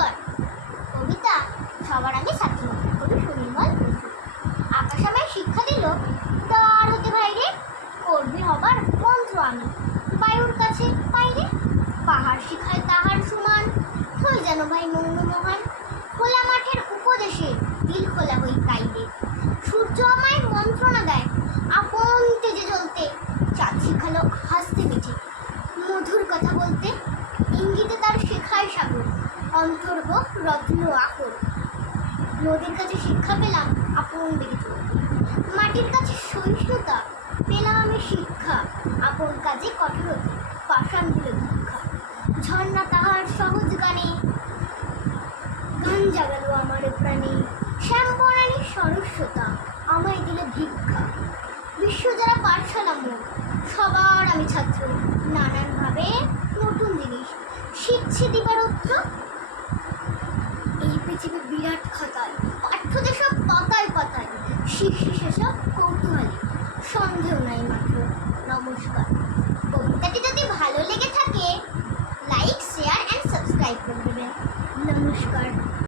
নমস্কার। কবিতা সবার আগে ছাত্র কবি সুনির্মল বসু। আকাশ আমায় শিক্ষা দিল, দ্বার হতে বাইরে কর্মী হবার মন্ত্র আমি বায়ুর কাছে বাইরে। পাহাড় শিখায় তাহার সমান, হয়ে যেন ভাই মৌন মহান। খোলা মাঠের উপদেশে দিল খোলা হই কাইরে। সূর্য আমায় মন্ত্রণা দেয় আপন তেজে জ্বলতে। চাঁদ শিখালো হাসতে মিঠে মধুর কথা বলতে। ইঙ্গিতে তার শেখায় সাগর, অন্তর হোক রত্ন আকর। নদীর কাছে শিক্ষা পেলাম আপন বেগে চলতে। মাটির কাছে সহিষ্ণুতা পেলাম আমি শিক্ষা, আপন কাজে কঠোরতা পাষাণ দিল দীক্ষা। ঝর্ণা তাহার সহজ গানে গান জাগালো আমার প্রাণে। শ্যামবরণী সরস্বতা আমায় দিল ভিক্ষা। বিশ্ব যারা পাঠশালা মোর, সবার আমি ছাত্র। নানানভাবে নতুন জিনিস শিখছি দিবারত্র। এই পৃথিবী বিরাট খাতায় পাঠ্য যেসব পাতায় পাতায়, শিখছি সেসব কৌতূহলী, সন্দেহ নাই মাত্র। নমস্কার।